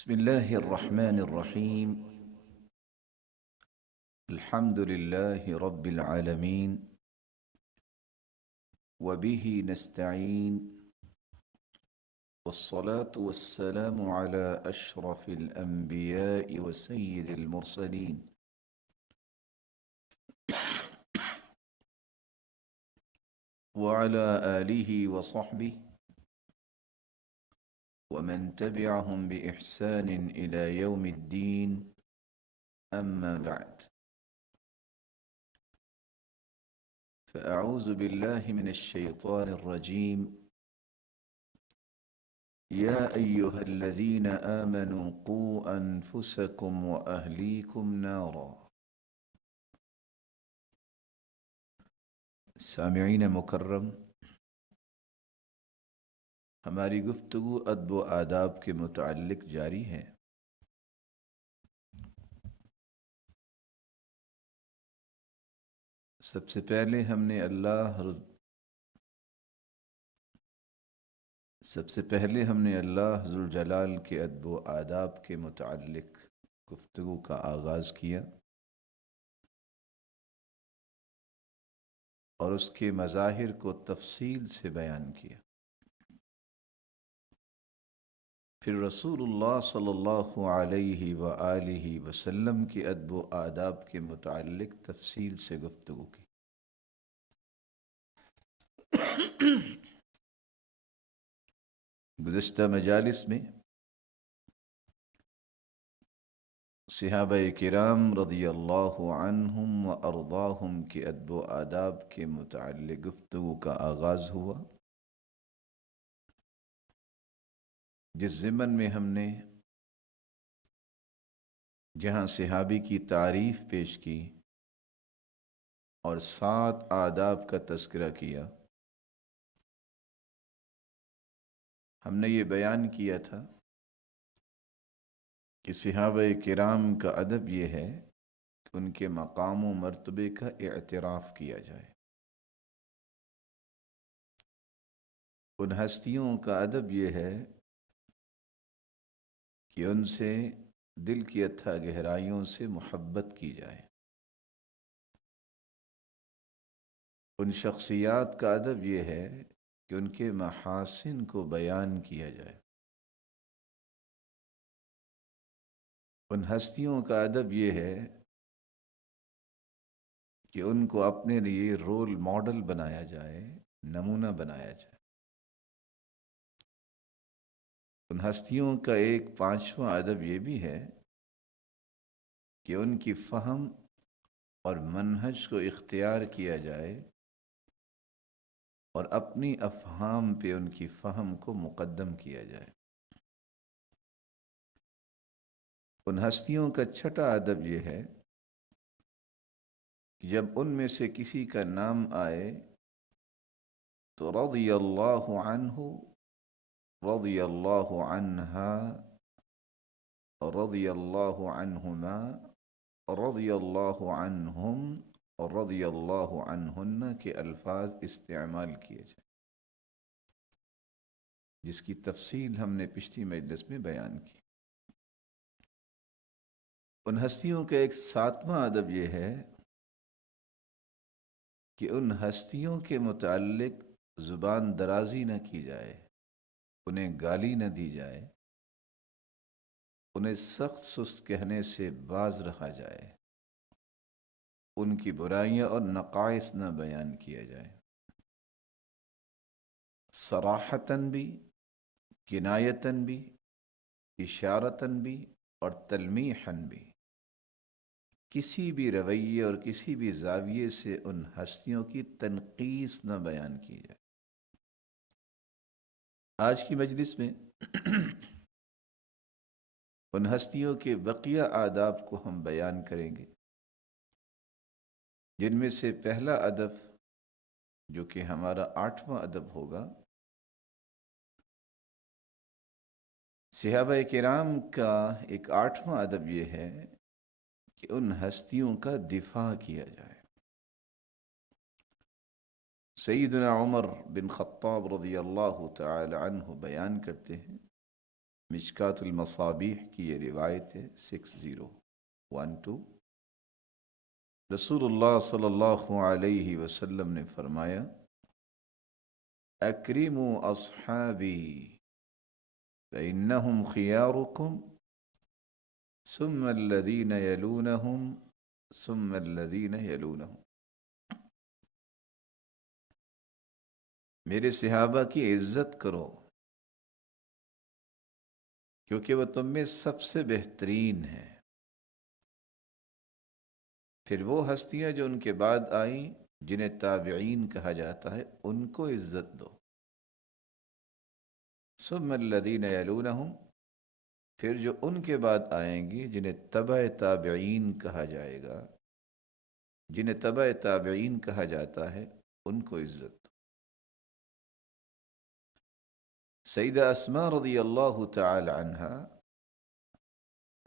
بسم الله الرحمن الرحيم. الحمد لله رب العالمين، وبه نستعين، والصلاة والسلام على أشرف الأنبياء وسيد المرسلين وعلى آله وصحبه ومن تبعهم بإحسان إلى يوم الدين، أما بعد، فأعوذ بالله من الشيطان الرجيم. يا أيها الذين آمنوا قوا أنفسكم وأهليكم نارا. سامعین مکرم، ہماری گفتگو ادب و آداب کے متعلق جاری ہے۔ سب سے پہلے ہم نے اللہ ذوالجلال کے ادب و آداب کے متعلق گفتگو کا آغاز کیا اور اس کے مظاہر کو تفصیل سے بیان کیا۔ پھر رسول اللہ صلی اللہ علیہ وآلہ وسلم کے ادب و آداب کے متعلق تفصیل سے گفتگو کی۔ گزشتہ مجالس میں صحابہ کرام رضی اللہ عنہم و ارضاہم کے ادب و آداب کے متعلق گفتگو کا آغاز ہوا، جس ضمن میں ہم نے جہاں صحابی کی تعریف پیش کی اور 7 آداب کا تذکرہ کیا، ہم نے یہ بیان کیا تھا کہ صحابہ کرام کا ادب یہ ہے کہ ان کے مقام و مرتبے کا اعتراف کیا جائے۔ ان ہستیوں کا ادب یہ ہے کہ ان سے دل کی اتھا گہرائیوں سے محبت کی جائے۔ ان شخصیات کا ادب یہ ہے کہ ان کے محاسن کو بیان کیا جائے۔ ان ہستیوں کا ادب یہ ہے کہ ان کو اپنے لیے رول ماڈل بنایا جائے، نمونہ بنایا جائے۔ ان ہستیوں کا ایک 5واں ادب یہ بھی ہے کہ ان کی فہم اور منہج کو اختیار کیا جائے اور اپنی افہام پہ ان کی فہم کو مقدم کیا جائے۔ ان ہستیوں کا 6واں ادب یہ ہے کہ جب ان میں سے کسی کا نام آئے تو رضی اللہ عنہ، رضی اللہ عنہا، رضی اللہ عنہما، رضی اللہ عنہم اور رضی اللہ عنہن کے الفاظ استعمال کیے جائیں، جس کی تفصیل ہم نے پچھلی مجلس میں بیان کی۔ ان ہستیوں کا ایک 7واں ادب یہ ہے کہ ان ہستیوں کے متعلق زبان درازی نہ کی جائے، انہیں گالی نہ دی جائے، انہیں سخت سست کہنے سے باز رہا جائے، ان کی برائیاں اور نقائص نہ بیان کیا جائے۔ صراحتاً بھی، کنایتاً بھی، اشارتاً بھی اور تلمیحاً بھی، کسی بھی رویے اور کسی بھی زاویے سے ان ہستیوں کی تنقیص نہ بیان کی جائے۔ آج کی مجلس میں ان ہستیوں کے بقیہ آداب کو ہم بیان کریں گے، جن میں سے پہلا ادب جو کہ ہمارا 8واں ادب ہوگا، صحابہ کرام کا ایک 8واں ادب یہ ہے کہ ان ہستیوں کا دفاع کیا جائے۔ سیدنا عمر بن خطاب رضی اللہ تعالی عنہ بیان کرتے ہیں مشکات المصابیح کی یہ روایت ہے 6012۔ رسول اللہ صلی اللہ علیہ وسلم نے فرمایا اکرموا اصحابی فإنہم خیارکم ثم الذین یلونہم ثم الذین یلونہم۔ میرے صحابہ کی عزت کرو کیونکہ وہ تم میں سب سے بہترین ہیں، پھر وہ ہستیاں جو ان کے بعد آئیں جنہیں تابعین کہا جاتا ہے ان کو عزت دو، ثم الذین یلونہم، پھر جو ان کے بعد آئیں گے جنہیں تبع تابعین کہا جائے گا، جنہیں تبع تابعین کہا جاتا ہے ان کو عزت دو۔ سیدہ اسماء رضی اللہ تعالی عنہا،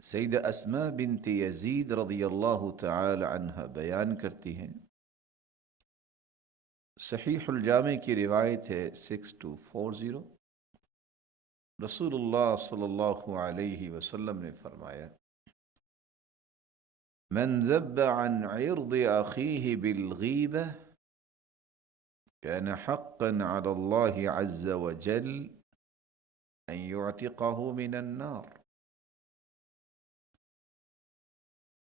سیدہ اسماء بنت یزید رضی اللہ تعالی عنہا بیان کرتی ہیں، صحیح الجامع کی روایت ہے 6240، رسول اللہ صلی اللہ علیہ وسلم نے فرمایا من ذب عن عرض اخیہ بالغیبہ كان حقا على الله عز وجل ان يعتقه من النار۔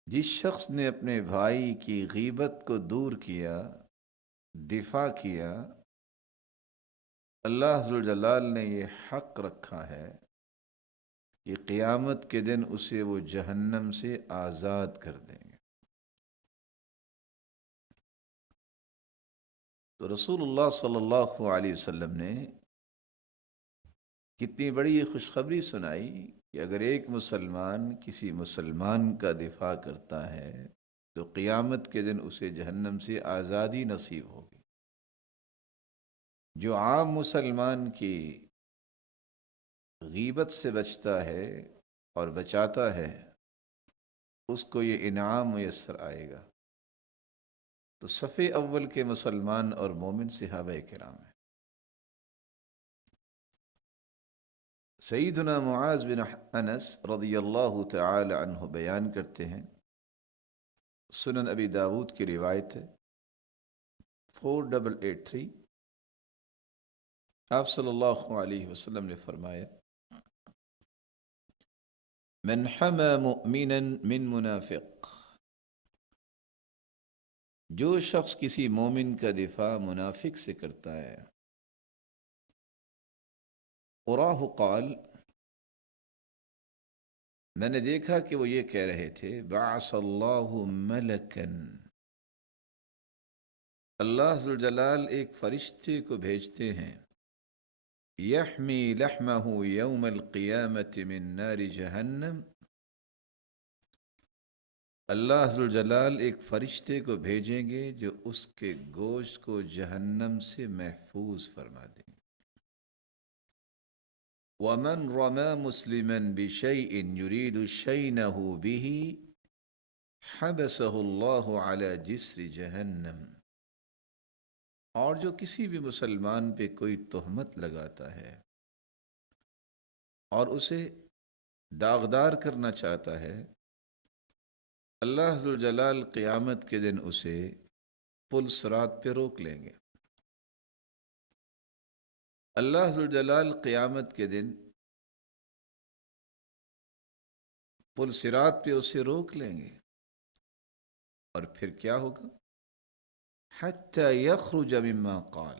جس شخص نے اپنے بھائی کی غیبت کو دور کیا، دفاع کیا، اللہ ذوالجلال نے یہ حق رکھا ہے کہ قیامت کے دن اسے وہ جہنم سے آزاد کر دیں گے۔ تو رسول اللہ صلی اللہ علیہ وسلم نے کتنی بڑی یہ خوشخبری سنائی کہ اگر ایک مسلمان کسی مسلمان کا دفاع کرتا ہے تو قیامت کے دن اسے جہنم سے آزادی نصیب ہوگی۔ جو عام مسلمان کی غیبت سے بچتا ہے اور بچاتا ہے اس کو یہ انعام میسر آئے گا۔ تو صف اول کے مسلمان اور مومن صحابہ کرام ہیں۔ سیدنا معاذ بن انس رضی اللہ تعالی عنہ بیان کرتے ہیں، سنن ابی داود کی روایت ہے 4883، آپ صلی اللہ علیہ وسلم نے فرمایا من حمى مؤمنا من منافق، جو شخص کسی مومن کا دفاع منافق سے کرتا ہے، اراہ قال، میں نے دیکھا کہ وہ یہ کہہ رہے تھے بعث اللہ ملکا، اللہ ذوالجلال ایک فرشتے کو بھیجتے ہیں، یحمی لحمہ یوم القیامت من نار جہنم، اللہ ذوالجلال ایک فرشتے کو بھیجیں گے جو اس کے گوشت کو جہنم سے محفوظ فرما دیں گے۔ وَمَنْ رَمَى مُسْلِمًا بِشَيْءٍ يُرِيدُ شَيْنَهُ بِهِ حَبَسَهُ اللَّهُ عَلَى جِسْرِ جَهَنَّمَ، اور جو کسی بھی مسلمان پہ کوئی تہمت لگاتا ہے اور اسے داغدار کرنا چاہتا ہے، اللہ ذوالجلال قیامت کے دن اسے پل صراط پہ روک لیں گے۔ اللہ ذوالجلال قیامت کے دن پل صراط پہ اسے روک لیں گے، اور پھر کیا ہوگا؟ حتی یخرج مما قال،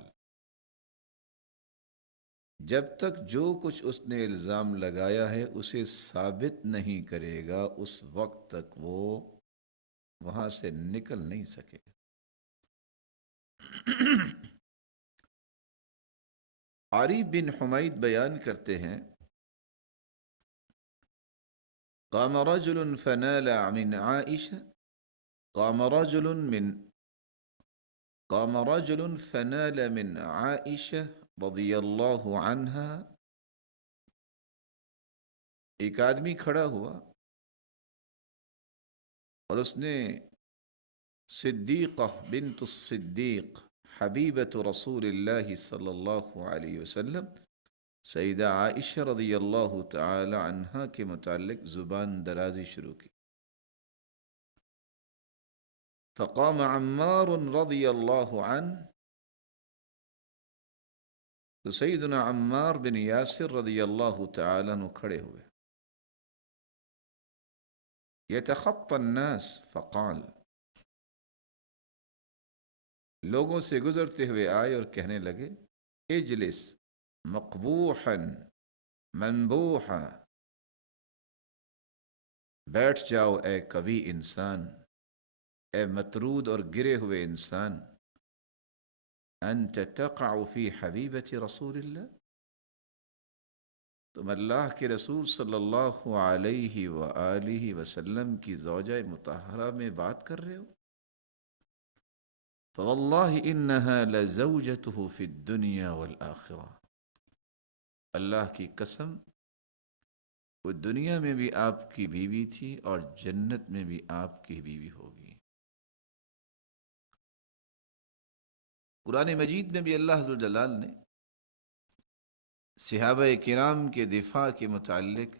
جب تک جو کچھ اس نے الزام لگایا ہے اسے ثابت نہیں کرے گا اس وقت تک وہ وہاں سے نکل نہیں سکے۔ عاری بن حمید بیان کرتے ہیں قام رجل فنال من عائشہ، قام رجل فنال من عائشہ رضی اللہ عنہا، ایک آدمی کھڑا ہوا اور اس نے صدیقہ بنت الصدیق حبیبۃ رسول اللہ صلی اللہ علیہ وسلم سیدہ عائشہ رضی اللہ تعالی عنہا کے متعلق زبان درازی شروع کی. فقام عمار رضی اللہ عنہ، تو سیدنا عمار بن یاسر رضی اللہ تعالی عنہ کھڑے ہوئے. یتخطى الناس فقال، لوگوں سے گزرتے ہوئے آئے اور کہنے لگے، اجلس مقبوحا منبوحا، بیٹھ جاؤ اے کبھی انسان، اے مطرود اور گرے ہوئے انسان. انت تقع فی حبیبۃ رسول اللہ، تم اللہ کے رسول صلی اللہ علیہ وآلہ وسلم کی زوجہ مطہرہ میں بات کر رہے ہو. فواللہ انہا لزوجته فی الدنیا والآخرہ، اللہ کی قسم وہ دنیا میں بھی آپ کی بیوی تھی اور جنت میں بھی آپ کی بیوی ہوگی. قرآن مجید میں بھی اللہ عز و جلال نے صحابہ کرام کے دفاع کے متعلق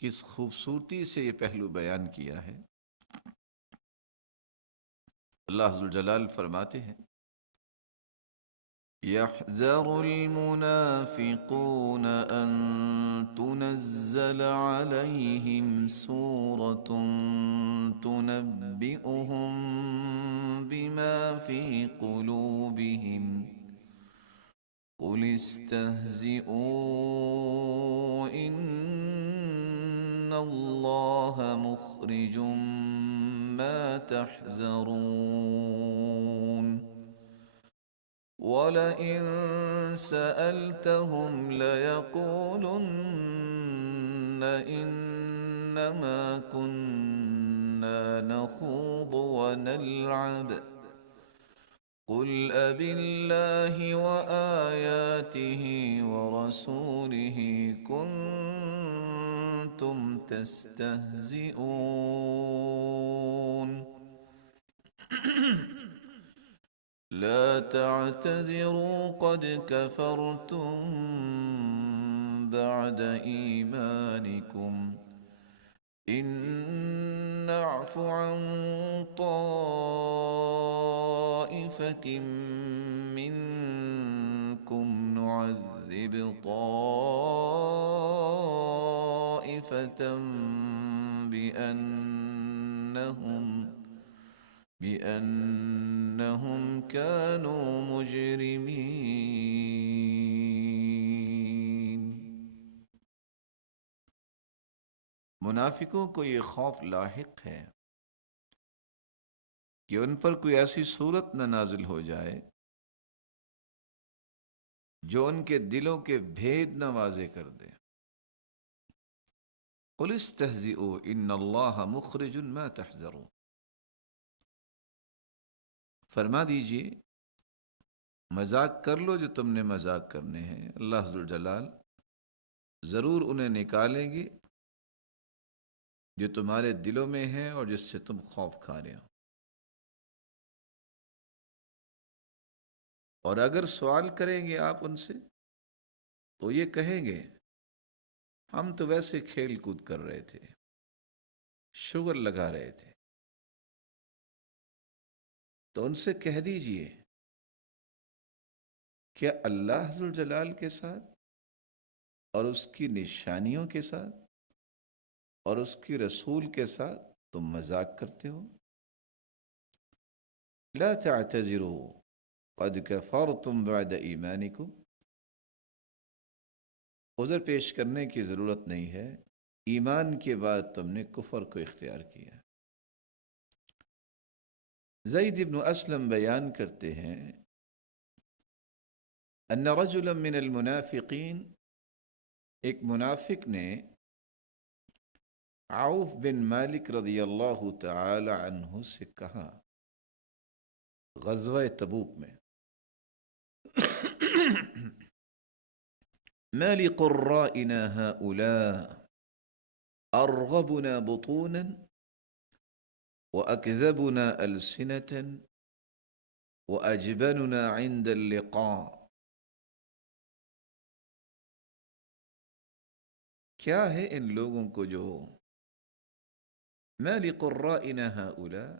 کس خوبصورتی سے یہ پہلو بیان کیا ہے. اللہ عز و جلال فرماتے ہیں، يحذر المنافقون أن تنزل عليهم سورة تنبئهم بما في قلوبهم قل استهزئوا إن الله مخرج ما تحذرون وَلَئِن سَأَلْتَهُمْ لَيَقُولُنَّ إِنَّمَا كُنَّا نَخُوضُ وَنَلْعَبُ قُلْ أَبِاللَّهِ وَآيَاتِهِ وَرَسُولِهِ كُنتُمْ تَسْتَهْزِئُونَ لا تعتذروا قد كفرتم بعد إيمانكم إن نعف عن طائفة منكم نعذب طائفة بأنهم كانوا مجرمين. منافقوں کو یہ خوف لاحق ہے کہ ان پر کوئی ایسی صورت نہ نازل ہو جائے جو ان کے دلوں کے بھید نہ واضح کر دے. قل استہزئوا ان اللہ مخرج ما تحذرون، فرما دیجئے مذاق کر لو جو تم نے مذاق کرنے ہیں، اللہ ذوالجلال ضرور انہیں نکالیں گے جو تمہارے دلوں میں ہیں اور جس سے تم خوف کھا رہے ہو. اور اگر سوال کریں گے آپ ان سے تو یہ کہیں گے ہم تو ویسے کھیل کود کر رہے تھے، شغل لگا رہے تھے. تو ان سے کہہ دیجئے کیا اللہ ذوالجلال کے ساتھ اور اس کی نشانیوں کے ساتھ اور اس کی رسول کے ساتھ تم مذاق کرتے ہو؟ لا تعتذروا قد کفرتم بعد ایمانکم، عذر پیش کرنے کی ضرورت نہیں ہے، ایمان کے بعد تم نے کفر کو اختیار کیا. زید بن اسلم بیان کرتے ہیں ان رجلا من المنافقین، ایک منافق نے عوف بن مالک رضی اللہ تعالی عنہ سے کہا غزوہ تبوک میں، ما لقرائنا هؤلاء ارغبنا بطونا واكذبنا السنة واجبننا عند اللقاء کیا ہے ان لوگوں کو جو ما لقرائنا هؤلاء،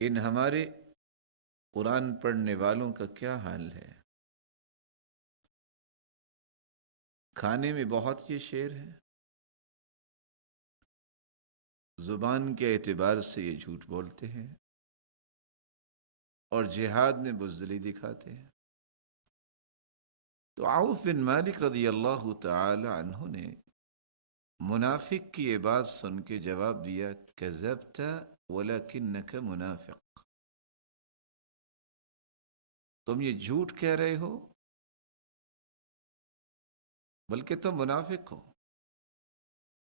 ان ہمارے قرآن پڑھنے والوں کا کیا حال ہے؟ کھانے میں بہت یہ شیر ہے، زبان کے اعتبار سے یہ جھوٹ بولتے ہیں اور جہاد میں بزدلی دکھاتے ہیں۔ تو عوف بن مالک رضی اللہ تعالی عنہ نے منافق کی یہ بات سن کے جواب دیا، کذبت ولکنک منافق، تم یہ جھوٹ کہہ رہے ہو بلکہ تم منافق ہو۔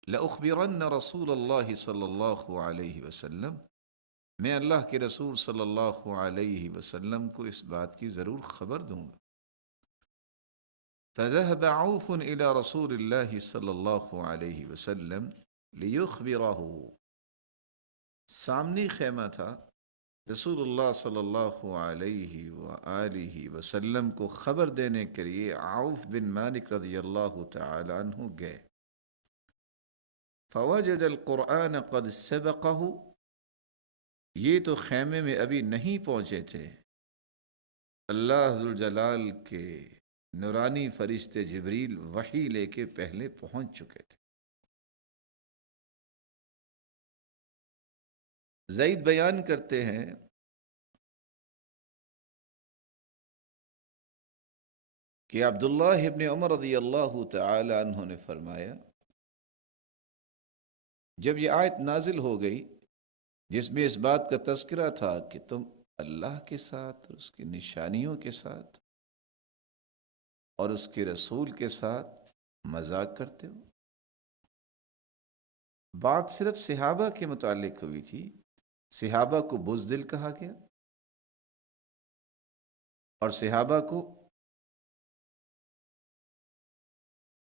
لأخبرن رسول اللہ صلی اللہ علیہ وسلم، میں اللہ کے رسول صلی اللہ علیہ وسلم کو اس بات کی ضرور خبر دوں گا۔ فذهب عوف إلى رسول الله صلی اللہ علیہ وسلم لیخبرہ، سامنے خیمہ تھا، رسول اللہ صلی اللہ علیہ وآلہ وسلم کو خبر دینے کے لیے عوف بن مالک رضی اللہ تعالی عنہ گئے۔ فوجد القرآن قد سبقہ، یہ تو خیمے میں ابھی نہیں پہنچے تھے، اللہ ذوالجلال کے نورانی فرشتے جبریل وحی لے کے پہلے پہنچ چکے تھے۔ زید بیان کرتے ہیں کہ عبداللہ ابن عمر رضی اللہ تعالی عنہ نے فرمایا، جب یہ آیت نازل ہو گئی جس میں اس بات کا تذکرہ تھا کہ تم اللہ کے ساتھ اور اس کی نشانیوں کے ساتھ اور اس کے رسول کے ساتھ مذاق کرتے ہو، بات صرف صحابہ کے متعلق ہوئی تھی، صحابہ کو بزدل کہا گیا اور صحابہ کو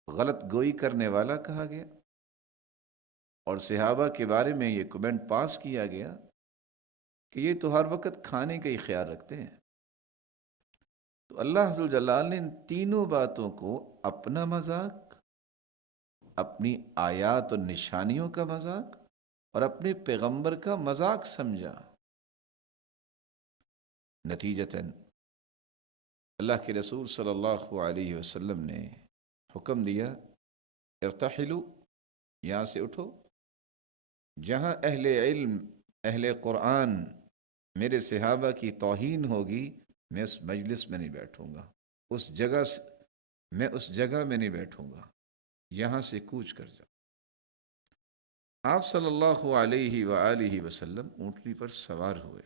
غلط گوئی کرنے والا کہا گیا، اور صحابہ کے بارے میں یہ کمنٹ پاس کیا گیا کہ یہ تو ہر وقت کھانے کا ہی خیال رکھتے ہیں۔ تو اللہ عز و جلال نے ان تینوں باتوں کو اپنا مذاق، اپنی آیات اور نشانیوں کا مذاق اور اپنے پیغمبر کا مذاق سمجھا۔ نتیجتاً اللہ کے رسول صلی اللہ علیہ وسلم نے حکم دیا، ارتحلوا، یہاں سے اٹھو، جہاں اہل علم، اہل قرآن، میرے صحابہ کی توہین ہوگی میں اس مجلس میں نہیں بیٹھوں گا، اس جگہ میں نہیں بیٹھوں گا، یہاں سے کوچ کر جاؤ۔ آپ صلی اللہ علیہ وآلہ وسلم اونٹنی پر سوار ہوئے۔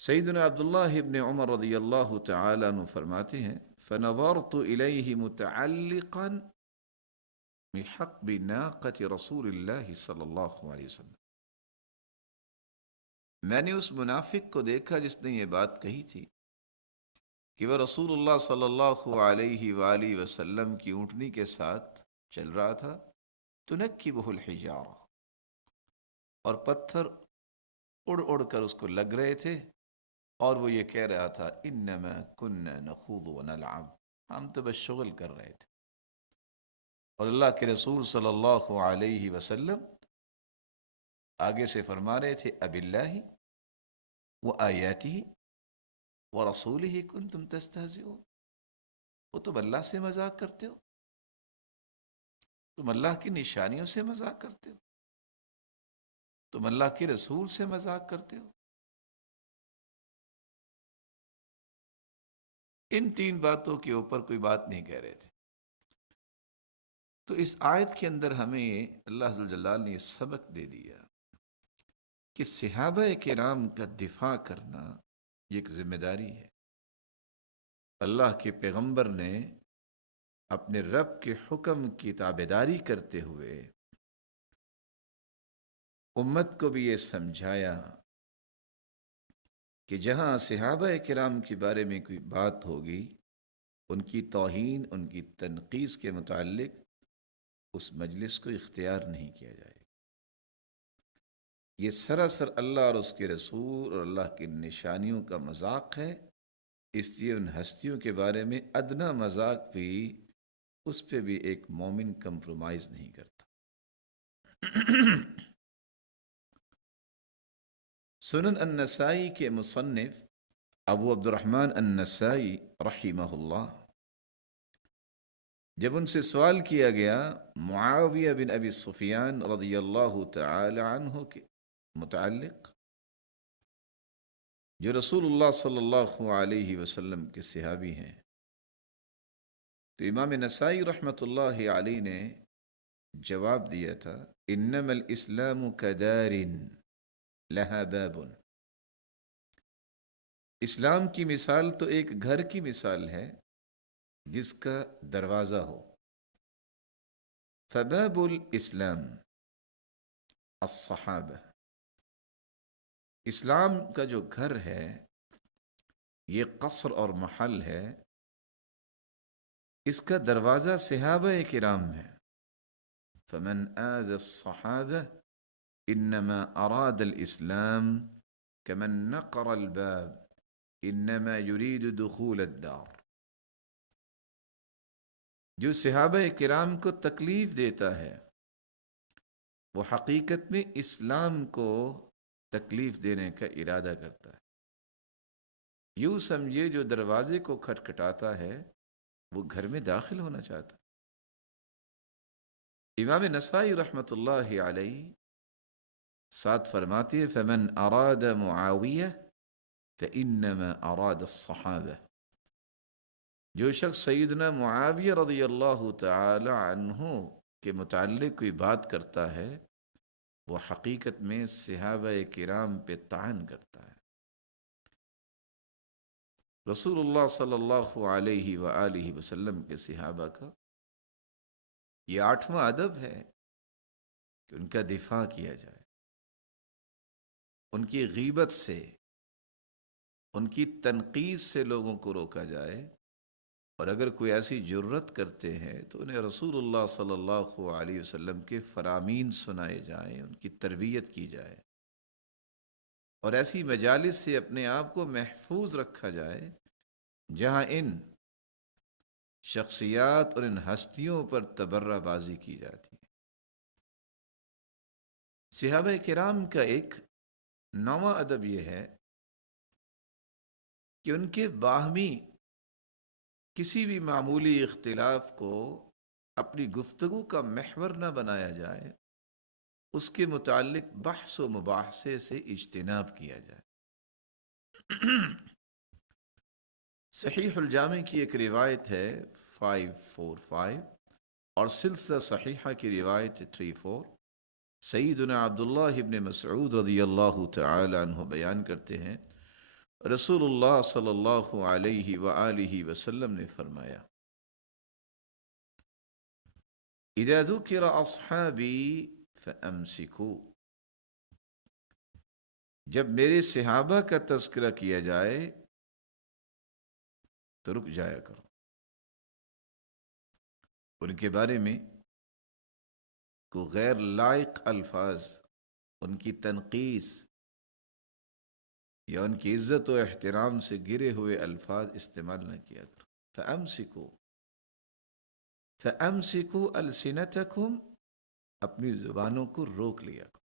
سیدنا عبداللہ ابن عمر رضی اللہ تعالی عنہ فرماتے ہیں، فنظرت الیہ متعلقا بحق ناقۃ رسول اللہ صلی اللہ علیہ وسلم، میں نے اس منافق کو دیکھا جس نے یہ بات کہی تھی کہ وہ رسول اللہ صلی اللہ علیہ وآلہ وسلم کی اونٹنی کے ساتھ چل رہا تھا، تنکبہ الحجارہ، اور پتھر اڑ اڑ کر اس کو لگ رہے تھے، اور وہ یہ کہہ رہا تھا، انما كنا نخوض ونلعب، ہم تو بس شغل کر رہے تھے۔ اور اللہ کے رسول صلی اللہ علیہ وسلم آگے سے فرما رہے تھے، اب اللہ وآیاتہ ورسولہ کنتم تستہزئون، وہ تم اللہ سے مذاق کرتے ہو، تم اللہ کی نشانیوں سے مذاق کرتے ہو، تم اللہ کے رسول سے مذاق کرتے ہو۔ ان تین باتوں کے اوپر کوئی بات نہیں کہہ رہے تھے۔ تو اس آیت کے اندر ہمیں اللہ عز و جلال نے یہ سبق دے دیا کہ صحابہ کرام کا دفاع کرنا یہ ایک ذمہ داری ہے۔ اللہ کے پیغمبر نے اپنے رب کے حکم کی تابعداری کرتے ہوئے امت کو بھی یہ سمجھایا کہ جہاں صحابہ کرام کے بارے میں کوئی بات ہوگی، ان کی توہین، ان کی تنقیص کے متعلق اس مجلس کو اختیار نہیں کیا جائے۔ یہ سراسر اللہ اور اس کے رسول اور اللہ کی نشانیوں کا مذاق ہے، اس لیے ان ہستیوں کے بارے میں ادنا مذاق بھی، اس پہ بھی ایک مومن کمپرومائز نہیں کرتا۔ سنن النسائی کے مصنف ابو عبد الرحمن النسائی رحمہ اللہ، جب ان سے سوال کیا گیا معاویہ بن ابی سفیان رضی اللہ تعالی عنہ کے متعلق، جو رسول اللہ صلی اللہ علیہ وسلم کے صحابی ہیں، تو امام نسائی رحمۃ اللہ علیہ نے جواب دیا تھا، انما الاسلام کدار لها باب، اسلام کی مثال تو ایک گھر کی مثال ہے جس کا دروازہ ہو۔ فباب الاسلام الصحابہ، اسلام کا جو گھر ہے یہ قصر اور محل ہے، اس کا دروازہ صحابہ کرام ہے۔ فمن آذ الصحابہ انما اراد الاسلام كمن نقر الباب انما يريد دخول الدار، جو صحابہ کرام کو تکلیف دیتا ہے وہ حقیقت میں اسلام کو تکلیف دینے کا ارادہ کرتا ہے۔ یوں سمجھے جو دروازے کو کھٹکھٹاتا ہے وہ گھر میں داخل ہونا چاہتا ہے۔ امام نسائی رحمۃ اللہ علیہ ساتھ فرماتے ہیں فمن اراد معاویہ فانما اراد الصحابہ، جو شخص سیدنا معاویہ رضی اللہ تعالی عنہ کے متعلق کوئی بات کرتا ہے وہ حقیقت میں صحابہ کرام پہ طعن کرتا ہے۔ رسول اللہ صلی اللہ علیہ وآلہ وسلم کے صحابہ کا یہ 8واں ادب ہے کہ ان کا دفاع کیا جائے، ان کی غیبت سے، ان کی تنقید سے لوگوں کو روکا جائے، اور اگر کوئی ایسی جرت کرتے ہیں تو انہیں رسول اللہ صلی اللہ علیہ وسلم کے فرامین سنائے جائیں، ان کی تربیت کی جائے، اور ایسی مجالس سے اپنے آپ کو محفوظ رکھا جائے جہاں ان شخصیات اور ان ہستیوں پر تبرہ بازی کی جاتی ہے۔ صحابہ کرام کا ایک 9واں ادب یہ ہے کہ ان کے باہمی کسی بھی معمولی اختلاف کو اپنی گفتگو کا محور نہ بنایا جائے، اس کے متعلق بحث و مباحثے سے اجتناب کیا جائے۔ صحیح الجامع کی ایک روایت ہے 545 اور سلسلہ صحیحہ کی روایت 34، سیدنا عبداللہ ابن مسعود رضی اللہ تعالی عنہ بیان کرتے ہیں رسول اللہ صلی اللہ علیہ وآلہ وسلم نے فرمایا، اذا ذکر اصحابی فامسکوا، جب میرے صحابہ کا تذکرہ کیا جائے تو رک جایا کرو، ان کے بارے میں کو غیر لائق الفاظ، ان کی تنقیص یا ان کی عزت و احترام سے گرے ہوئے الفاظ استعمال نہ کیا کرو۔ فَأَمْسِكُوا أَلْسِنَتَكُمْ، اپنی زبانوں کو روک لیا کرو۔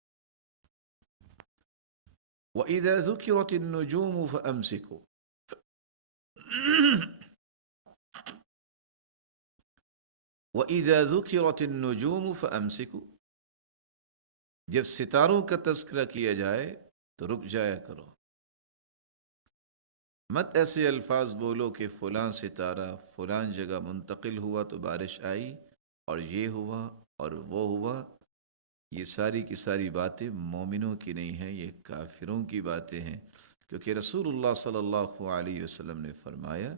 وَإِذَا ذُكِرَتِ النُّجُومُ فَأَمْسِكُوا، وَإِذَا ذُكِرَتِ النُّجُومُ فَأَمْسِكُوا، جب ستاروں کا تذکرہ کیا جائے تو رک جایا کرو۔ مت ایسے الفاظ بولو کہ فلاں ستارہ فلاں جگہ منتقل ہوا تو بارش آئی اور یہ ہوا اور وہ ہوا، یہ ساری کی ساری باتیں مومنوں کی نہیں ہیں، یہ کافروں کی باتیں ہیں، کیونکہ رسول اللہ صلی اللہ علیہ وسلم نے فرمایا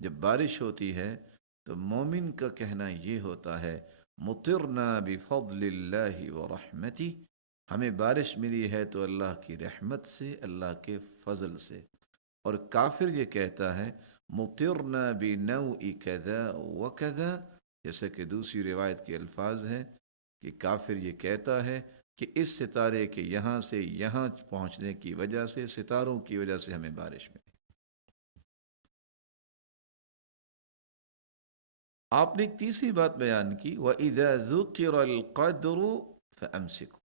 جب بارش ہوتی ہے تو مومن کا کہنا یہ ہوتا ہے مطرنا بفضل اللہ ورحمتہ، ہمیں بارش ملی ہے تو اللہ کی رحمت سے، اللہ کے فضل سے، اور کافر یہ کہتا ہے مطرنا بنوء کذا وکذا، جیسے کہ دوسری روایت کے الفاظ ہیں کہ کافر یہ کہتا ہے کہ اس ستارے کے یہاں سے یہاں پہنچنے کی وجہ سے، ستاروں کی وجہ سے ہمیں بارش ملی۔ آپ نے ایک تیسری بات بیان کی، وَإِذَا ذُكِرَ الْقَدْرُ فَأَمْسِكُوا،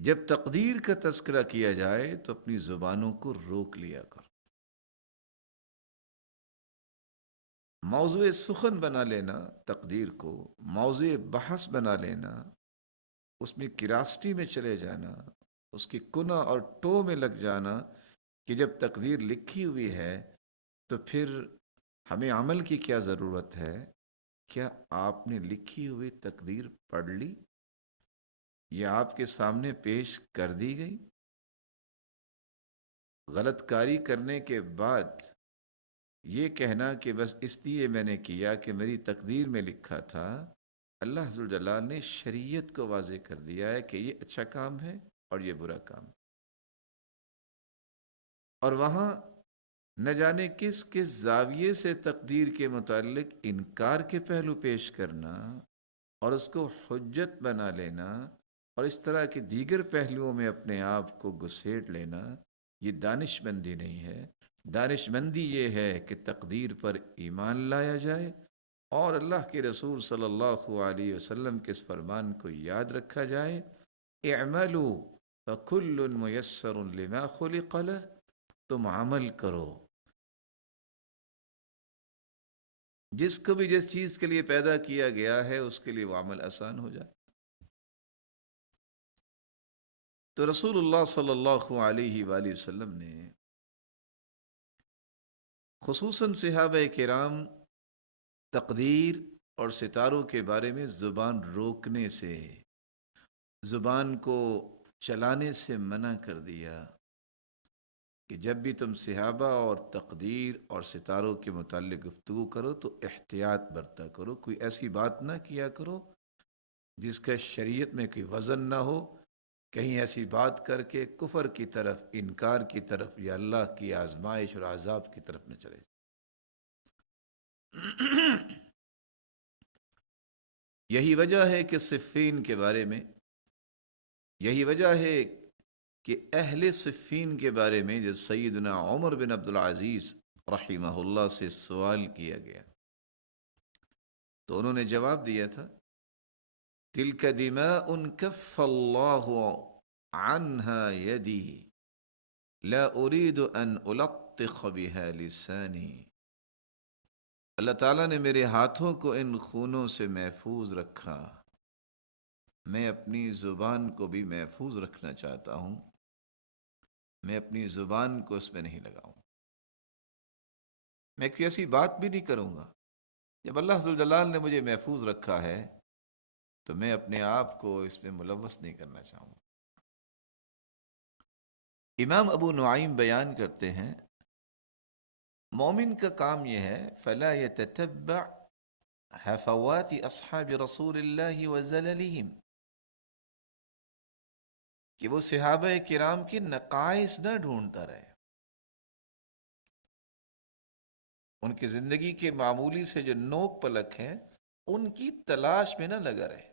جب تقدیر کا تذکرہ کیا جائے تو اپنی زبانوں کو روک لیا کرو۔ موضوع سخن بنا لینا تقدیر کو، موضوع بحث بنا لینا، اس میں کیوراسٹی میں چلے جانا، اس کی کنہ اور ٹو میں لگ جانا کہ جب تقدیر لکھی ہوئی ہے تو پھر ہمیں عمل کی کیا ضرورت ہے؟ کیا آپ نے لکھی ہوئی تقدیر پڑھ لی یا آپ کے سامنے پیش کر دی گئی؟ غلط کاری کرنے کے بعد یہ کہنا کہ بس اس لیے میں نے کیا کہ میری تقدیر میں لکھا تھا، اللہ ذوالجلال نے شریعت کو واضح کر دیا ہے کہ یہ اچھا کام ہے اور یہ برا کام، اور وہاں نہ جانے کس کس زاویے سے تقدیر کے متعلق انکار کے پہلو پیش کرنا اور اس کو حجت بنا لینا اور اس طرح کے دیگر پہلوؤں میں اپنے آپ کو گھسیٹ لینا، یہ دانش مندی نہیں ہے۔ دانش مندی یہ ہے کہ تقدیر پر ایمان لایا جائے اور اللہ کے رسول صلی اللہ علیہ وسلم کے اس فرمان کو یاد رکھا جائے، اعملوا فکل میسر لما خلق لہ، تم عمل کرو، جس کو بھی جس چیز کے لیے پیدا کیا گیا ہے اس کے لیے وہ عمل آسان ہو جائے۔ تو رسول اللہ صلی اللہ علیہ وآلہ وسلم نے خصوصاً صحابہ کرام تقدیر اور ستاروں کے بارے میں زبان روکنے سے، زبان کو چلانے سے منع کر دیا کہ جب بھی تم صحابہ اور تقدیر اور ستاروں کے متعلق گفتگو کرو تو احتیاط برتا کرو، کوئی ایسی بات نہ کیا کرو جس کا شریعت میں کوئی وزن نہ ہو، کہیں ایسی بات کر کے کفر کی طرف، انکار کی طرف یا اللہ کی آزمائش اور عذاب کی طرف نہ چلے۔ یہی وجہ ہے کہ صفین کے بارے میں، یہی وجہ ہے کہ اہل صفین کے بارے میں جو سیدنا عمر بن عبدالعزیز رحمہ اللہ سے سوال کیا گیا تو انہوں نے جواب دیا تھا، تلک دماء کف اللہ عنها یدی لا اريد ان الطخ بها لسانی، اللہ تعالیٰ نے میرے ہاتھوں کو ان خونوں سے محفوظ رکھا، میں اپنی زبان کو بھی محفوظ رکھنا چاہتا ہوں، میں اپنی زبان کو اس میں نہیں لگاؤں، میں کوئی ایسی بات بھی نہیں کروں گا۔ جب اللہ ذوالجلال نے مجھے محفوظ رکھا ہے تو میں اپنے آپ کو اس میں ملوث نہیں کرنا چاہوں گا۔ امام ابو نعیم بیان کرتے ہیں، مومن کا کام یہ ہے فلا يتتبع حفوات اصحاب رسول اللہ وزللہم، کہ وہ صحابہ کرام کی نقائص نہ ڈھونڈتا رہے، ان کی زندگی کے معمولی سے جو نوک پلک ہیں ان کی تلاش میں نہ لگا رہے۔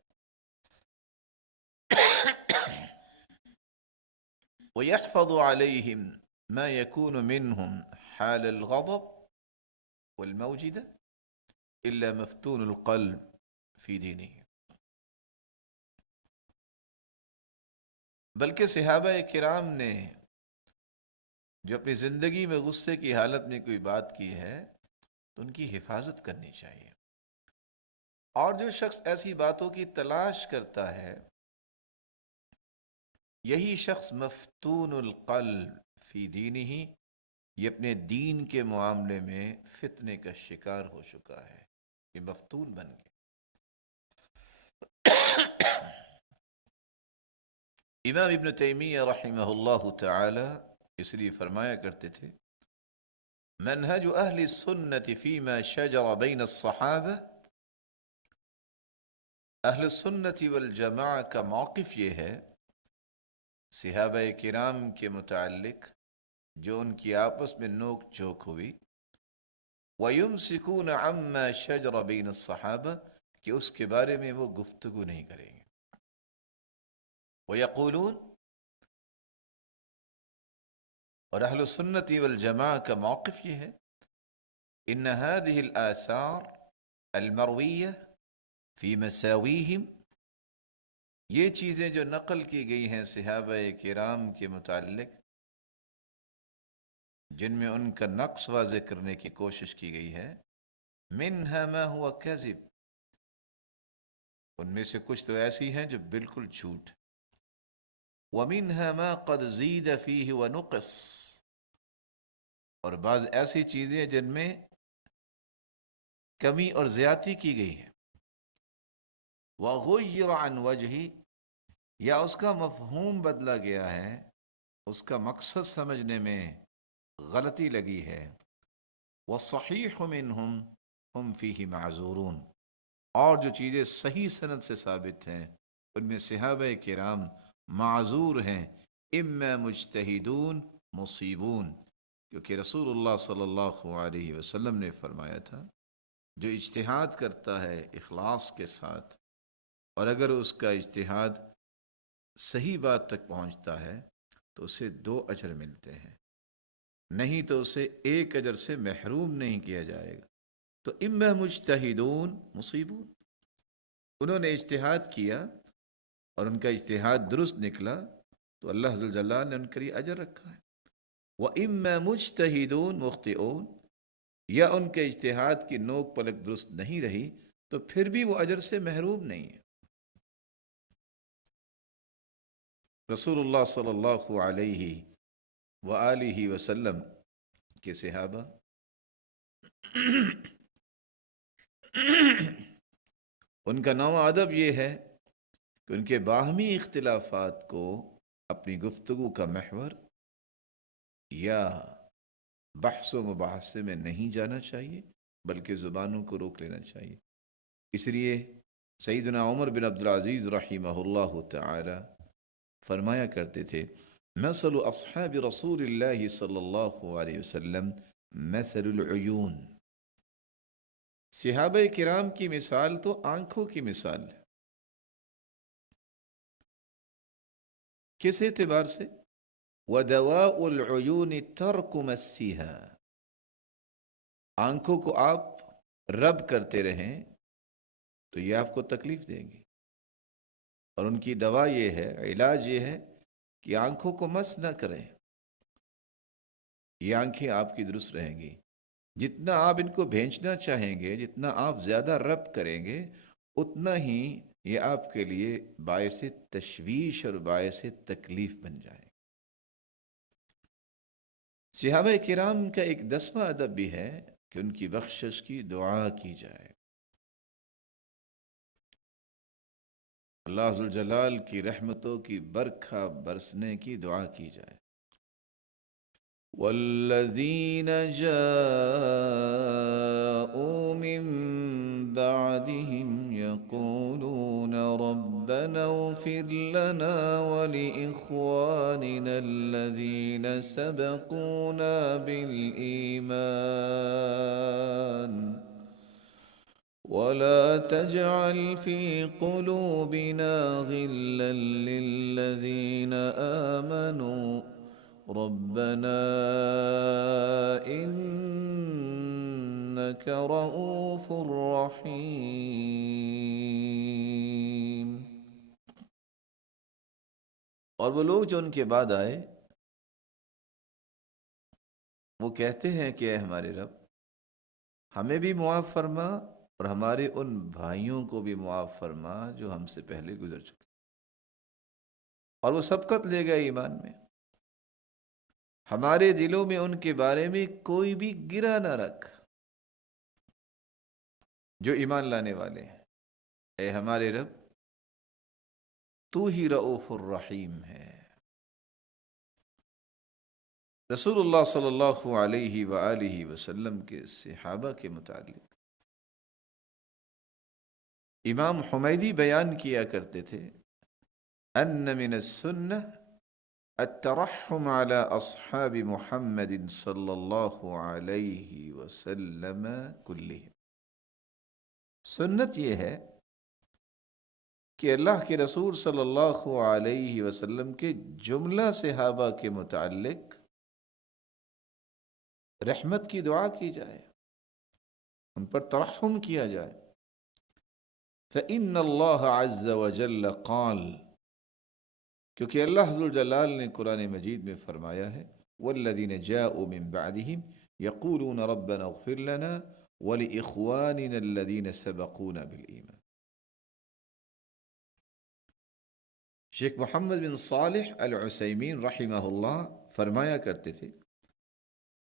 وَيَحْفَظُ عَلَيْهِمْ مَا يَكُونُ مِنْهُمْ حَالَ الْغَضَبِ وَالْمَوْجِدَةِ إِلَّا مَفْتُونُ الْقَلْبِ فِي دِينِهِ، بلکہ صحابہ کرام نے جو اپنی زندگی میں غصے کی حالت میں کوئی بات کی ہے تو ان کی حفاظت کرنی چاہیے، اور جو شخص ایسی باتوں کی تلاش کرتا ہے یہی شخص مفتون القلب فی دینہ، یہ اپنے دین کے معاملے میں فتنے کا شکار ہو چکا ہے، یہ مفتون بن گیا۔ امام ابن تیمیہ رحمہ اللہ تعالی اس لیے فرمایا کرتے تھے، منہج اہل السنت فیما شجر بین الصحابہ، اہل السنت والجماعہ کا موقف یہ ہے صحابہ کرام کے متعلق جو ان کی آپس میں نوک جھوک ہوئی، وَيُمْسِكُونَ عَمَّا شَجَرَ بَيْنَ الصَّحَابَةِ، کہ اس کے بارے میں وہ گفتگو نہیں کریں گے، وَيَقُولُونَ، اور اہل السنت والجماعہ کا موقف یہ ہے، ان هذه الآثار المرویہ فی مساویہم، یہ چیزیں جو نقل کی گئی ہیں صحابہ کرام کے متعلق، جن میں ان کا نقص واضح کرنے کی کوشش کی گئی ہے، منہا ما ہوا کذب، ان میں سے کچھ تو ایسی ہیں جو بالکل جھوٹ، ومنہا ما قد زید فیہ ونقص، اور بعض ایسی چیزیں جن میں کمی اور زیادتی کی گئی ہے، وغیر عن وجہ، یا اس کا مفہوم بدلا گیا ہے، اس کا مقصد سمجھنے میں غلطی لگی ہے، والصحیح منہم ہم فیہ معذورون، اور جو چیزیں صحیح سند سے ثابت ہیں ان میں صحابہ کرام معذور ہیں، اما مجتہدون مصیبون، کیونکہ رسول اللہ صلی اللہ علیہ وسلم نے فرمایا تھا جو اجتہاد کرتا ہے اخلاص کے ساتھ، اور اگر اس کا اجتہاد صحیح بات تک پہنچتا ہے تو اسے 2 اجر ملتے ہیں، نہیں تو اسے 1 اجر سے محروم نہیں کیا جائے گا۔ تو اما مجتہدون مصیبون، انہوں نے اجتہاد کیا اور ان کا اجتہاد درست نکلا تو اللہ ذو الجلال نے ان کے لیے اجر رکھا ہے، وَإِمَّا مُجْتَهِدُونَ مُخْطِئُونَ، یا ان کے اجتہاد کی نوک پلک درست نہیں رہی تو پھر بھی وہ اجر سے محروم نہیں ہے۔ رسول اللہ صلی اللہ علیہ وآلہ وسلم کے صحابہ ان کا نوع ادب یہ ہے کہ ان کے باہمی اختلافات کو اپنی گفتگو کا محور یا بحث و مباحثے میں نہیں جانا چاہیے، بلکہ زبانوں کو روک لینا چاہیے۔ اس لیے سیدنا عمر بن عبدالعزیز رحمہ اللہ تعالی فرمایا کرتے تھے، مثل اصحاب رسول اللہ صلی اللہ علیہ وسلم مثل العیون، صحابہ کرام کی مثال تو آنکھوں کی مثال ہے۔ کس اعتبار سے؟ وَدَوَاءُ الْعُيُونِ تَرْكُ مَسِّهَا، آنکھوں کو آپ رب کرتے رہیں تو یہ آپ کو تکلیف دیں گی، اور ان کی دوا یہ ہے، علاج یہ ہے کہ آنکھوں کو مس نہ کریں، یہ آنکھیں آپ کی درست رہیں گی۔ جتنا آپ ان کو بھینچنا چاہیں گے، جتنا آپ زیادہ رب کریں گے، اتنا ہی یہ آپ کے لیے باعث تشویش اور باعث تکلیف بن جائے۔ صحابہ کرام کا ایک 10واں ادب بھی ہے کہ ان کی بخشش کی دعا کی جائے، اللہ ذوالجلال کی رحمتوں کی برکھا برسنے کی دعا کی جائے۔ والذین جاءوا من بعدهم يقولون ربنا اغفر لنا ولإخواننا الذين سبقونا بالإيمان ولا تجعل في قلوبنا غلا للذين آمنوا ربنا إنك رؤوف رحیم۔ اور وہ لوگ جو ان کے بعد آئے وہ کہتے ہیں کہ اے ہمارے رب، ہمیں بھی معاف فرما اور ہمارے ان بھائیوں کو بھی معاف فرما جو ہم سے پہلے گزر چکے، اور وہ سبقت لے گئے ایمان میں، ہمارے دلوں میں ان کے بارے میں کوئی بھی گرہ نہ رکھ جو ایمان لانے والے ہیں۔ اے ہمارے رب، تو ہی رؤوف الرحیم ہے۔ رسول اللہ صلی اللہ علیہ وآلہ وسلم کے صحابہ کے متعلق امام حمیدی بیان کیا کرتے تھے، ان من السنہ الترحم على اصحاب محمد صلی اللہ علیہ وسلم کلہم، سنت یہ ہے کہ اللہ کے رسول صلی اللہ علیہ وسلم کے جملہ صحابہ کے متعلق رحمت کی دعا کی جائے، ان پر ترحم کیا جائے۔ فإن اللہ عز وجل قال، کیونکہ اللہ عز وجلال نے قرآن مجید میں فرمایا ہے والذین جاءوا من بعدهم یقولون ربنا اغفر لنا ولإخواننا الذین سبقونا بالایمان۔ شیخ محمد بن صالح العثیمین رحمہ اللہ فرمایا کرتے تھے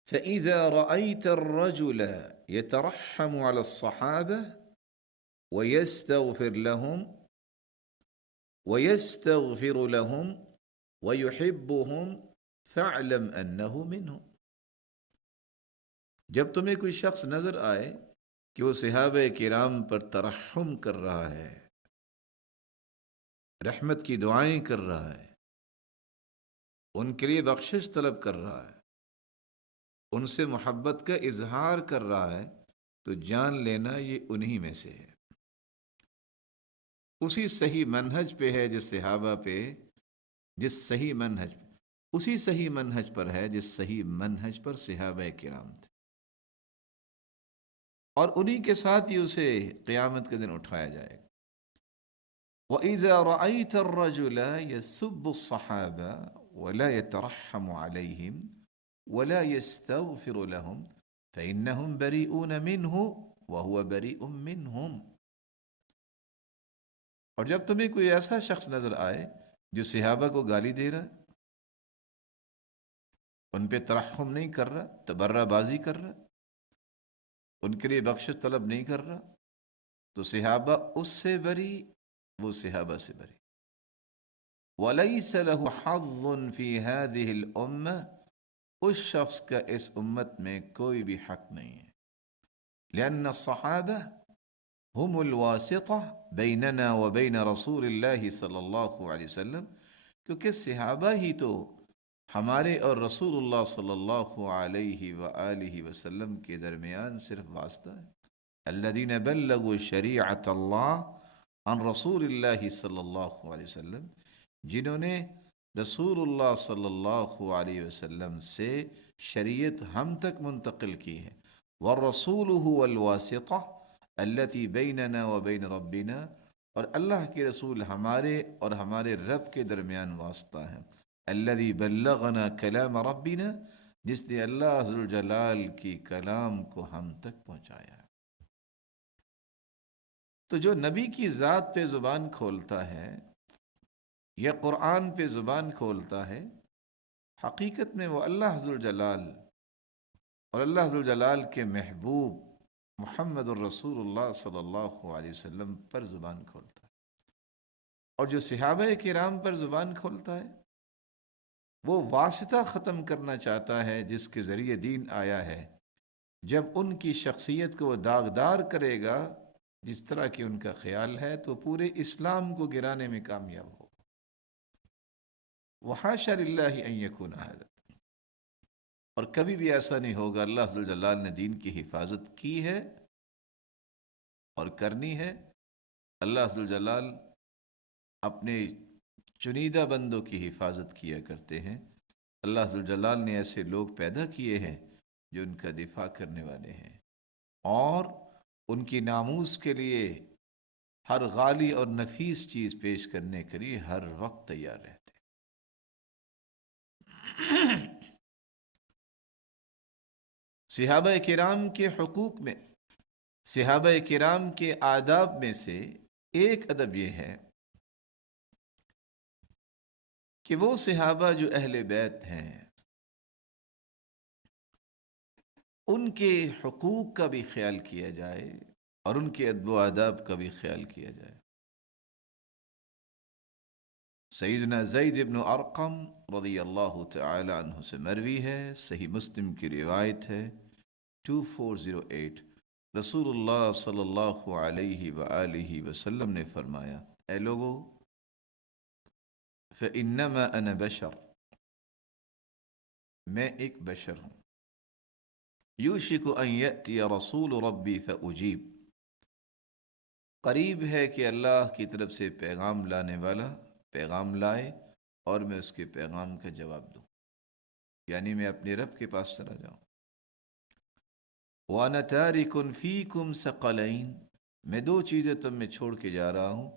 فإذا رأيت الرجل يترحم على الصحابة ويستغفر لهم ويحبهم فاعلم أنه منهم۔ جب تمہیں کوئی شخص نظر آئے کہ وہ صحابہ کرام پر ترحم کر رہا ہے، رحمت کی دعائیں کر رہا ہے، ان کے لیے بخشش طلب کر رہا ہے، ان سے محبت کا اظہار کر رہا ہے، تو جان لینا یہ انہی میں سے ہے، اسی صحیح منہج پہ ہے جس صحابہ پہ، جس صحیح منہج پہ، اسی صحیح منہج پر ہے جس صحیح منہج پر صحابہ کرام تھے، اور انہی کے ساتھ ہی اسے قیامت کے دن اٹھایا جائے گا۔ وَإِذَا رَأَيْتَ الرَّجُلَ يَسُبُّ الصَّحَابَةَ وَلَا يَتَرَحَّمُ عَلَيْهِمْ وَلَا يَسْتَغْفِرُ لَهُمْ فَإِنَّهُمْ بَرِيئُونَ مِنْهُ وَهُوَ بَرِيءٌ مِّنْهُمْ۔ اور جب تمہیں کوئی ایسا شخص نظر آئے جو صحابہ کو گالی دے رہا ہے، ان پہ ترحم نہیں کر رہا، تبرہ بازی کر رہا، ان کے لیے بخشش طلب نہیں کر رہا، تو صحابہ اس سے بری، وہ صحابہ سے بری۔ وَلَيْسَ لَهُ حَظٌّ فِي هَذِهِ الْأُمَّةِ، اس شخص کا اس امت میں کوئی بھی حق نہیں ہے، لأن الصحابہ هم الواسطة بیننا وبین رسول اللہ صلی اللہ علیہ وسلم، کیونکہ صحابہ ہی تو ہمارے اور رسول اللہ صلی اللہ علیہ وآلہ وسلم کے درمیان صرف واسطہ ہے۔ الذین بلغوا شریعت اللہ عن رسول اللہ صلی اللہ علیہ وسلم، جنہوں نے رسول اللہ صلی اللہ علیہ وسلم سے شریعت ہم تک منتقل کی ہے۔ والرسول هو الواسطہ التي بیننا وبین ربنا، اور اللہ کے رسول ہمارے اور ہمارے رب کے درمیان واسطہ ہے۔ الذي بلغنا کلام ربنا، جس نے اللہ عز وجلال کی کلام کو ہم تک پہنچایا۔ تو جو نبی کی ذات پہ زبان کھولتا ہے یا قرآن پہ زبان کھولتا ہے، حقیقت میں وہ اللہ عز وجلال اور اللہ عز وجلال کے محبوب محمد الرسول اللہ صلی اللہ علیہ وسلم پر زبان کھولتا ہے، اور جو صحابہ کرام پر زبان کھولتا ہے وہ واسطہ ختم کرنا چاہتا ہے جس کے ذریعے دین آیا ہے۔ جب ان کی شخصیت کو وہ داغدار کرے گا جس طرح کہ ان کا خیال ہے، تو پورے اسلام کو گرانے میں کامیاب ہو۔ وحاشا للہ ان یکون ھذا، اور کبھی بھی ایسا نہیں ہوگا۔ اللہ عز وجل نے دین کی حفاظت کی ہے اور کرنی ہے۔ اللہ عز وجل اپنے چنیدہ بندوں کی حفاظت کیا کرتے ہیں۔ اللہ عز وجل نے ایسے لوگ پیدا کیے ہیں جو ان کا دفاع کرنے والے ہیں، اور ان کی ناموس کے لیے ہر غالی اور نفیس چیز پیش کرنے کے لیے ہر وقت تیار رہتے ہیں۔ صحابہ کرام کے حقوق میں، صحابہ کرام کے آداب میں سے ایک ادب یہ ہے کہ وہ صحابہ جو اہل بیت ہیں ان کے حقوق کا بھی خیال کیا جائے اور ان کے ادب و آداب کا بھی خیال کیا جائے۔ سیدنا زید بن ارقم رضی اللہ تعالی عنہ سے مروی ہے، صحیح مسلم کی روایت ہے 2408، رسول اللہ صلی اللہ علیہ وآلہ وسلم نے فرمایا، اے لوگو، فَإِنَّمَا أَنَا بَشَرٌ، میں ایک بشر ہوں، يُوشِكُ أَن يَأْتِيَ رَسُولُ رَبِّي فَأُجِيبُ، قریب ہے کہ اللہ کی طرف سے پیغام لانے والا پیغام لائے اور میں اس کے پیغام کا جواب دوں، یعنی میں اپنے رب کے پاس چلا جاؤں۔ وَأَنَا تَارِكٌ فِيكُمْ ثَقَلَيْنِ، میں دو چیزیں تم میں چھوڑ کے جا رہا ہوں،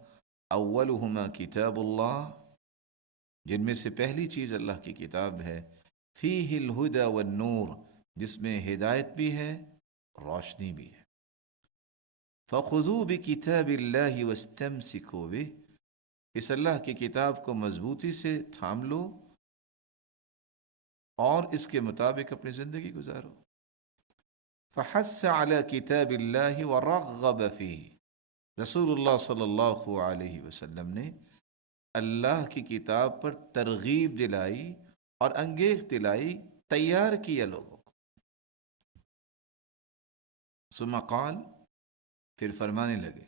اولہما کتاب اللہ، جن میں سے پہلی چیز اللہ کی کتاب ہے، فیہ الہدی والنور، جس میں ہدایت بھی ہے روشنی بھی ہے، فخذوا بکتاب اللہ واستمسکوا بہ، اس اللہ کی کتاب کو مضبوطی سے تھام لو اور اس کے مطابق اپنی زندگی گزارو۔ فحث علی کتاب اللہ ورغب فیہ، رسول اللہ صلی اللہ علیہ وسلم نے اللہ کی کتاب پر ترغیب دلائی اور انگیخت دلائی، تیار کیا لوگوں کو۔ ثم قال، پھر فرمانے لگے،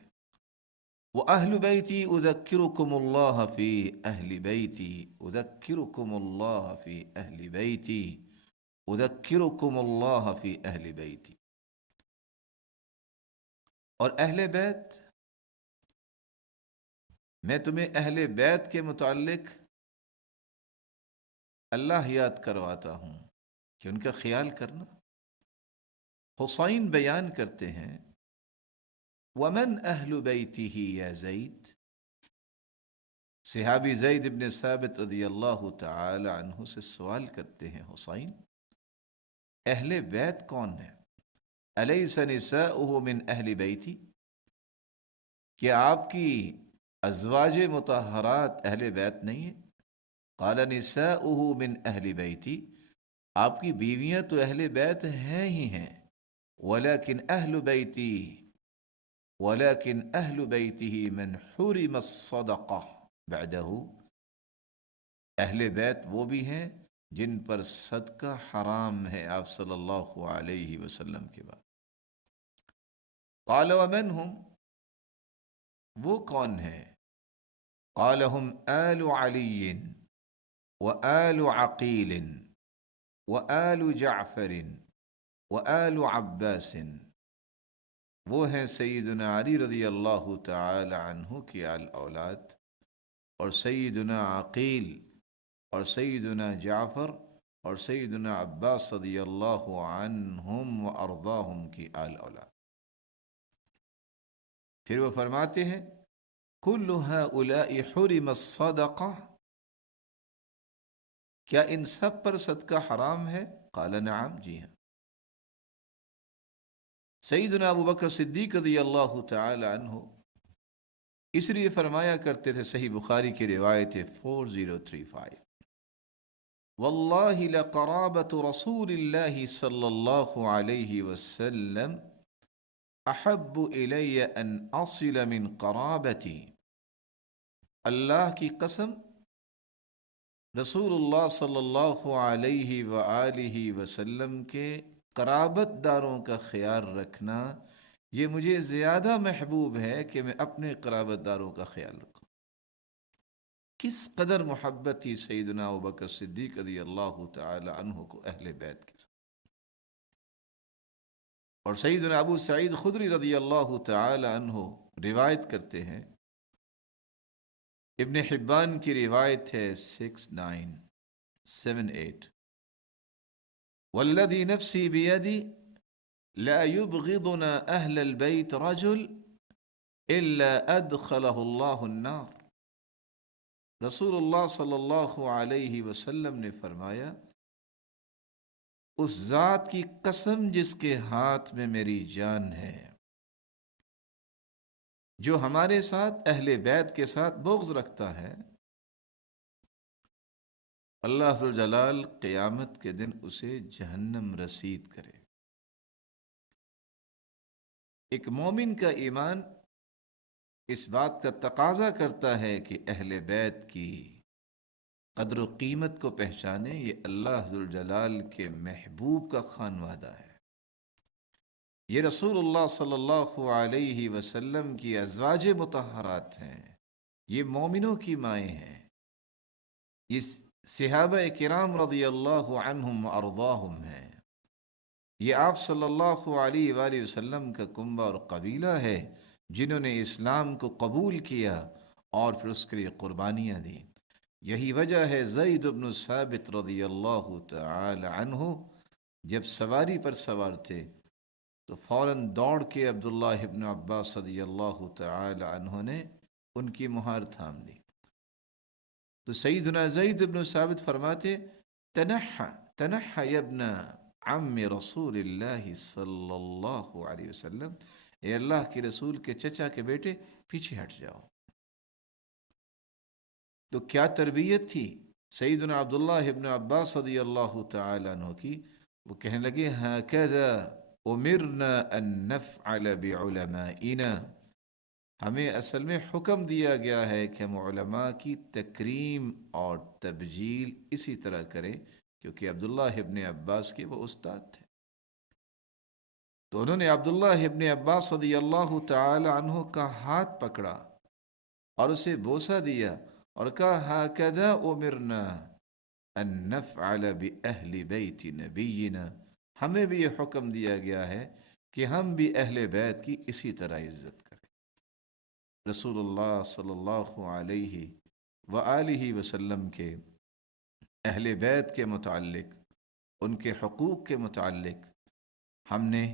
وَأَهْلُ بَيْتِي أُذَكِّرُكُمُ اللَّهَ فِي أَهْلِ بَيْتِي أُذَكِّرُكُمُ اللَّهَ فِي أَهْلِ بَيْتِي أُذَكِّرُكُمُ اللَّهَ فِي أَهْلِ بَيْتِي، اور اہل بیت، میں تمہیں اہل بیت کے متعلق اللہ یاد کرواتا ہوں کہ ان کا خیال کرنا۔ حسین بیان کرتے ہیں، وَمَنْ أَهْلُ بَيْتِهِ يَا زید، صحابی زید بن ثابت رضی اللہ تعالی عنہ سے سوال کرتے ہیں، حسین اہل بیت کون ہے؟ الیس نساؤہ من اہل بیتی، کیا آپ کی ازواج مطہرات اہل بیت نہیں ہیں؟ قال نساؤہ من اہل بیتی، آپ کی بیویاں تو اہل بیت ہیں ہی ہیں، ولیکن اہل بیتہ من حرم الصدقہ بعدہ، اہل بیت وہ بھی ہیں جن پر صدقہ حرام ہے آپ صلی اللہ علیہ وسلم کے بعد۔ قال ومن ہم، وہ کون ہے؟ قال ہم آل علی وآل عقیل وآل جعفر وآل عباس، وہ ہیں سیدنا علی رضی اللہ تعالی عنہ کی آل اولاد، اور سیدنا عقیل اور سیدنا جعفر اور سیدنا عباس رضی اللہ عنہم و ارضاہم کی آل اولاد۔ پھر وہ فرماتے ہیں، کل ہؤلاء حرم الصدقہ، کیا ان سب پر صدقہ حرام ہے؟ قال نعم، جی ہاں۔ سیدنا ابو بکر صدیق رضی اللہ تعالی عنہ اس لیے فرمایا کرتے تھے، صحیح بخاری کی روایت 4035، واللہ لقرابۃ رسول اللہ صلی اللہ علیہ وسلم احب الی ان اصل من قرابتی، اللہ کی قسم، رسول اللہ صلی اللہ علیہ وآلہ وسلم کے قرابت داروں کا خیال رکھنا یہ مجھے زیادہ محبوب ہے کہ میں اپنے قرابت داروں کا خیال رکھوں۔ کس قدر محبت تھی سیدنا ابوبکر صدیق رضی اللہ تعالی عنہ کو اہل بیت کے ساتھ۔ اور سیدنا ابو سعید خدری رضی اللہ تعالی عنہ روایت کرتے ہیں، ابن حبان کی روایت ہے 6978، والذی نفسی بیدی لا يبغضنا اہل البیت رجل الا ادخلہ اللہ النار، رسول اللہ صلی اللہ علیہ وسلم نے فرمایا، اس ذات کی قسم جس کے ہاتھ میں میری جان ہے، جو ہمارے ساتھ اہل بیت کے ساتھ بغض رکھتا ہے، اللہ ذو الجلال قیامت کے دن اسے جہنم رسید کرے۔ ایک مومن کا ایمان اس بات کا تقاضا کرتا ہے کہ اہل بیت کی قدر و قیمت کو پہچانے، یہ اللہ ذو الجلال کے محبوب کا خانوادہ ہے، یہ رسول اللہ صلی اللہ علیہ وسلم کی ازواج مطہرات ہیں، یہ مومنوں کی مائیں ہیں، یہ صحابہ کرام رضی اللہ عنہم و ارضاہم ہیں، یہ آپ صلی اللہ علیہ وآلہ وسلم کا کنبہ اور قبیلہ ہے جنہوں نے اسلام کو قبول کیا اور پھر اس کے لیے قربانیاں دیں۔ یہی وجہ ہے زید بن ثابت رضی اللہ تعالی عنہ جب سواری پر سوار تھے تو فوراً دوڑ کے عبداللہ ابن عباس رضی اللہ تعالی عنہ نے ان کی مہار تھام لی۔ تو سیدنا زید بن ثابت فرماتے تنحى تنحى یا ابن عم رسول اللہ صلی اللہ علیہ وسلم، اے اللہ کے رسول کے چچا کے بیٹے پیچھے ہٹ جاؤ۔ تو کیا تربیت تھی سیدنا عبداللہ ابن عباس رضی اللہ تعالی عنہ کی، وہ کہنے لگے ہکذا امرنا ان نفعل بعلمائنا، ہمیں اصل میں حکم دیا گیا ہے کہ ہم علماء کی تکریم اور تبجیل اسی طرح کریں، کیونکہ عبداللہ ابن عباس کے وہ استاد تھے۔ تو انہوں نے عبداللہ ابن عباس رضی اللہ تعالی عنہ کا ہاتھ پکڑا اور اسے بوسہ دیا اور کہا ہکذا امرنا ان نفعل باہل بیت نبینا، ہمیں بھی یہ حکم دیا گیا ہے کہ ہم بھی اہل بیت کی اسی طرح عزت کریں۔ رسول اللہ صلی اللہ علیہ وآلہ وسلم کے اہل بیت کے متعلق، ان کے حقوق کے متعلق ہم نے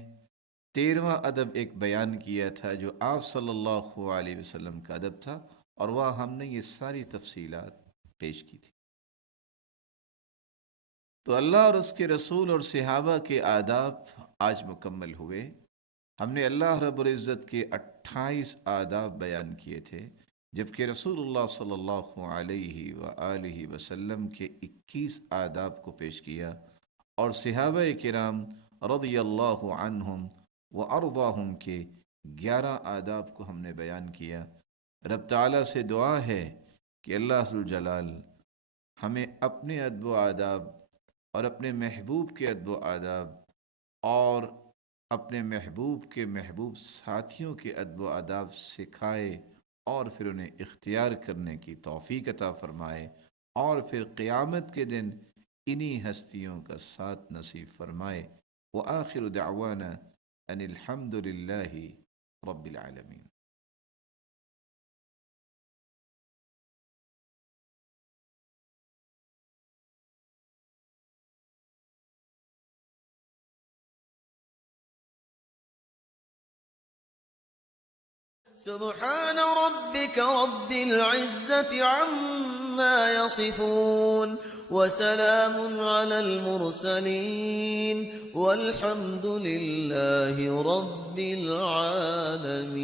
13واں ادب ایک بیان کیا تھا جو آپ صلی اللہ علیہ وسلم کا ادب تھا، اور وہ ہم نے یہ ساری تفصیلات پیش کی تھی۔ تو اللہ اور اس کے رسول اور صحابہ کے آداب آج مکمل ہوئے۔ ہم نے اللہ رب العزت کے 28 آداب بیان کیے تھے، جبکہ رسول اللہ صلی اللہ علیہ وآلہ وسلم کے 21 آداب کو پیش کیا، اور صحابہ کرام رضی اللہ عنہم وارضاہم کے 11 آداب کو ہم نے بیان کیا۔ رب تعالیٰ سے دعا ہے کہ اللہ ذوالجلال ہمیں اپنے ادب و آداب اور اپنے محبوب کے ادب و آداب اور اپنے محبوب کے محبوب ساتھیوں کے ادب و آداب سکھائے، اور پھر انہیں اختیار کرنے کی توفیق عطا فرمائے، اور پھر قیامت کے دن انہی ہستیوں کا ساتھ نصیب فرمائے۔ وآخر دعوانا ان الحمد للہ رب العالمین۔ سبحان ربك رب العزة عما يصفون وسلام على المرسلين والحمد لله رب العالمين۔